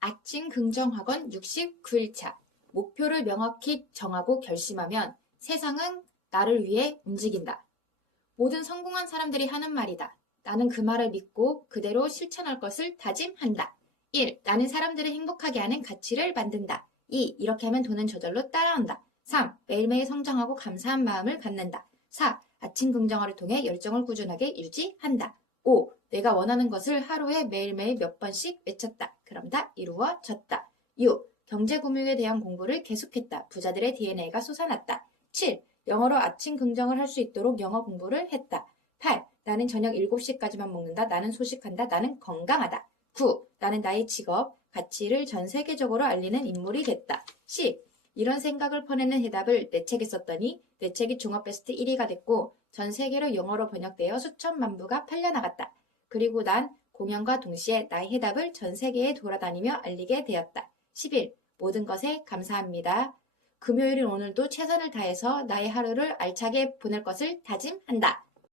아침 긍정학원 69일차. 목표를 명확히 정하고 결심하면 세상은 나를 위해 움직인다. 모든 성공한 사람들이 하는 말이다. 나는 그 말을 믿고 그대로 실천할 것을 다짐한다. 1. 나는 사람들을 행복하게 하는 가치를 만든다. 2. 이렇게 하면 돈은 저절로 따라온다. 3. 매일매일 성장하고 감사한 마음을 갖는다. 4. 아침 긍정화를 통해 열정을 꾸준하게 유지한다. 5. 내가 원하는 것을 하루에 매일매일 몇 번씩 외쳤다. 그럼 다 이루어졌다. 6. 경제금융에 대한 공부를 계속했다. 부자들의 DNA가 솟아났다. 7. 영어로 아침 긍정을 할 수 있도록 영어 공부를 했다. 8. 나는 저녁 7시까지만 먹는다. 나는 소식한다. 나는 건강하다. 9. 나는 나의 직업, 가치를 전 세계적으로 알리는 인물이 됐다. 10. 이런 생각을 퍼내는 해답을 내 책에 썼더니 내 책이 종합 베스트 1위가 됐고 전 세계로 영어로 번역되어 수천만 부가 팔려나갔다. 그리고 난 공연과 동시에 나의 해답을 전 세계에 돌아다니며 알리게 되었다. 11. 모든 것에 감사합니다. 금요일인 오늘도 최선을 다해서 나의 하루를 알차게 보낼 것을 다짐한다.